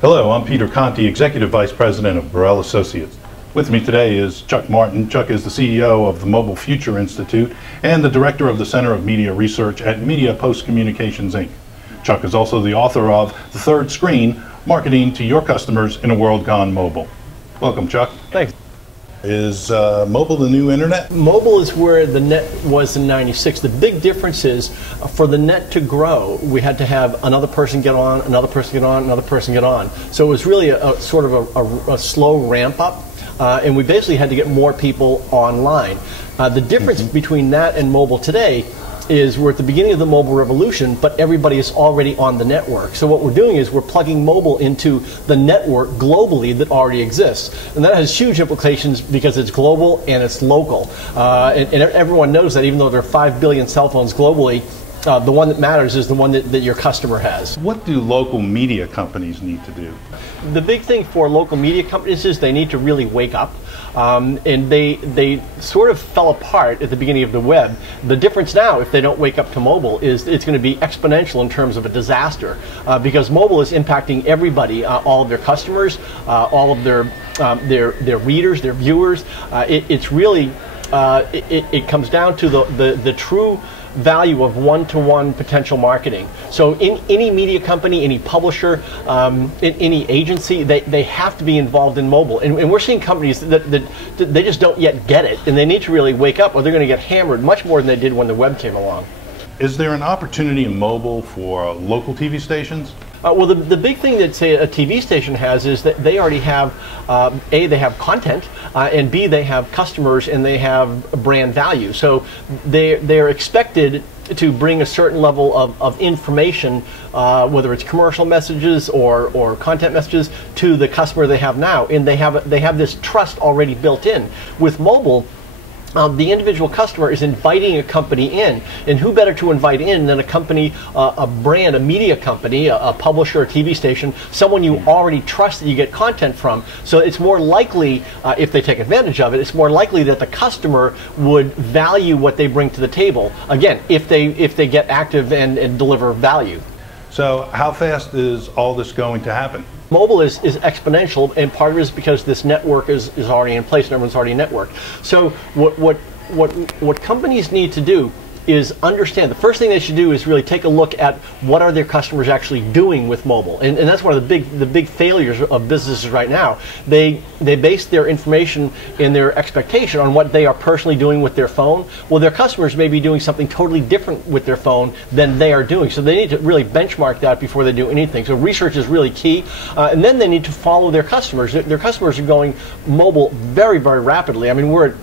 Hello, I'm Peter Conti, Executive Vice President of Borrell Associates. With me today is Chuck Martin. Chuck is the CEO of the Mobile Future Institute and the Director of the Center of Media Research at Media Post Communications, Inc. Chuck is also the author of The Third Screen, Marketing to Your Customers in a World Gone Mobile. Welcome, Chuck. Thanks. Is mobile the new internet? Mobile is where the net was in '96. The big difference is for the net to grow, we had to have another person get on, another person get on, another person get on. So it was really a sort of a slow ramp up, and we basically had to get more people online. The difference between that and mobile today is we're at the beginning of the mobile revolution, but everybody is already on the network. So what we're doing is we're plugging mobile into the network globally that already exists. And that has huge implications because it's global and it's local. And everyone knows that even though there are 5 billion cell phones globally, the one that matters is the one that your customer has. What do local media companies need to do? The big thing for local media companies is they need to really wake up. And they sort of fell apart at the beginning of the web. The difference now, if they don't wake up to mobile, is it's going to be exponential in terms of a disaster because mobile is impacting everybody, all of their customers, all of their readers, their viewers. It's really it comes down to the true value of one-to-one potential marketing. So in any media company, any publisher, in any agency, they have to be involved in mobile. And we're seeing companies that they just don't yet get it, and they need to really wake up or they're going to get hammered much more than they did when the web came along. Is there an opportunity in mobile for local TV stations? Well, the big thing that, say, a TV station has is that they already have, A, they have content, and B, they have customers and they have brand value. So they're expected to bring a certain level of information, whether it's commercial messages or content messages, to the customer they have now. And they have this trust already built in. With mobile, the individual customer is inviting a company in, and who better to invite in than a company, a brand, a media company, a publisher, a TV station, someone you already trust that you get content from. So it's more likely, if they take advantage of it, it's more likely that the customer would value what they bring to the table. Again, if they get active and deliver value. So how fast is all this going to happen? Mobile is exponential, and part of it is because this network is already in place and everyone's already networked. So what companies need to do is understand. The first thing they should do is really take a look at what are their customers actually doing with mobile, and that's one of the big failures of businesses right now. They base their information and their expectation on what they are personally doing with their phone. Well, their customers may be doing something totally different with their phone than they are doing, so they need to really benchmark that before they do anything. So research is really key, and then they need to follow their customers. Their customers are going mobile very, very rapidly. I mean, we're at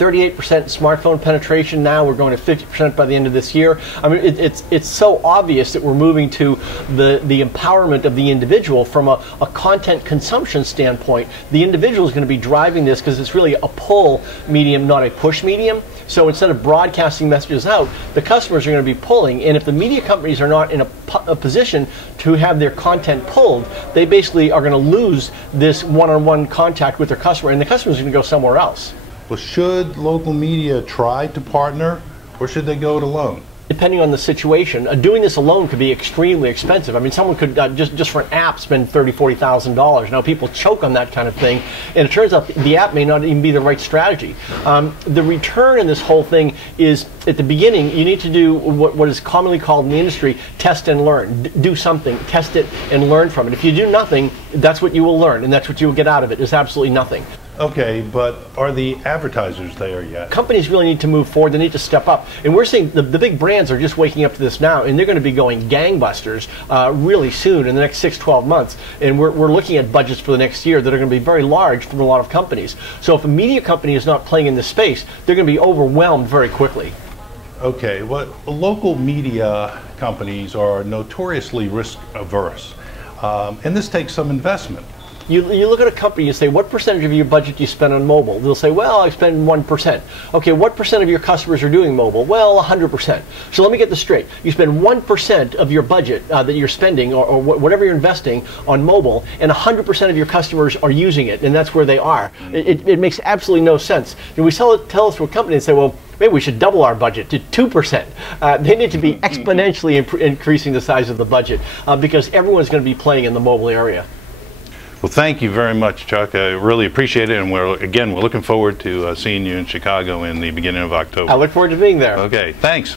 38% smartphone penetration now. We're going to 50% by the end of this year. I mean, it's so obvious that we're moving to the empowerment of the individual from a content consumption standpoint. The individual is going to be driving this because it's really a pull medium, not a push medium. So instead of broadcasting messages out, the customers are going to be pulling. And if the media companies are not in a position to have their content pulled, they basically are going to lose this one-on-one contact with their customer, and the customer is going to go somewhere else. Well, should local media try to partner, or should they go it alone? Depending on the situation, doing this alone could be extremely expensive. I mean, someone could just for an app spend $30,000, $40,000. Now people choke on that kind of thing, and it turns out the app may not even be the right strategy. The return in this whole thing is, at the beginning, you need to do what is commonly called in the industry, test and learn. Do something, test it, and learn from it. If you do nothing, that's what you will learn, and that's what you will get out of it, is absolutely nothing. Okay, but are the advertisers there yet? Companies really need to move forward. They need to step up. And we're seeing the big brands are just waking up to this now, and they're going to be going gangbusters really soon in the next 6-12 months. And we're looking at budgets for the next year that are going to be very large from a lot of companies. So if a media company is not playing in this space, they're going to be overwhelmed very quickly. Okay, well, local media companies are notoriously risk averse, and this takes some investment. You look at a company, you say, what percentage of your budget do you spend on mobile? They'll say, well, I spend 1%. Okay, what percent of your customers are doing mobile? Well, 100%. So let me get this straight. You spend 1% of your budget that you're spending, or whatever you're investing, on mobile, and 100% of your customers are using it, and that's where they are. It makes absolutely no sense. And we tell this to a company and say, well, maybe we should double our budget to 2%. They need to be exponentially increasing the size of the budget because everyone's going to be playing in the mobile area. Well, thank you very much, Chuck. I really appreciate it, and we're looking forward to seeing you in Chicago in the beginning of October. I look forward to being there. Okay, thanks.